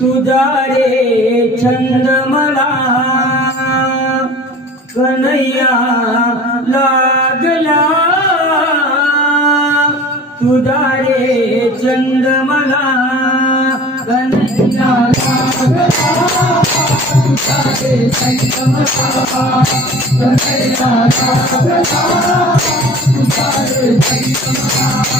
तुझा रे छंद मला कन्हैया लागला, तुझा रे छंद मला कन्हैया लागला, तुझा रे छंद मला कन्हैया लागला, तुझा रे छंद मला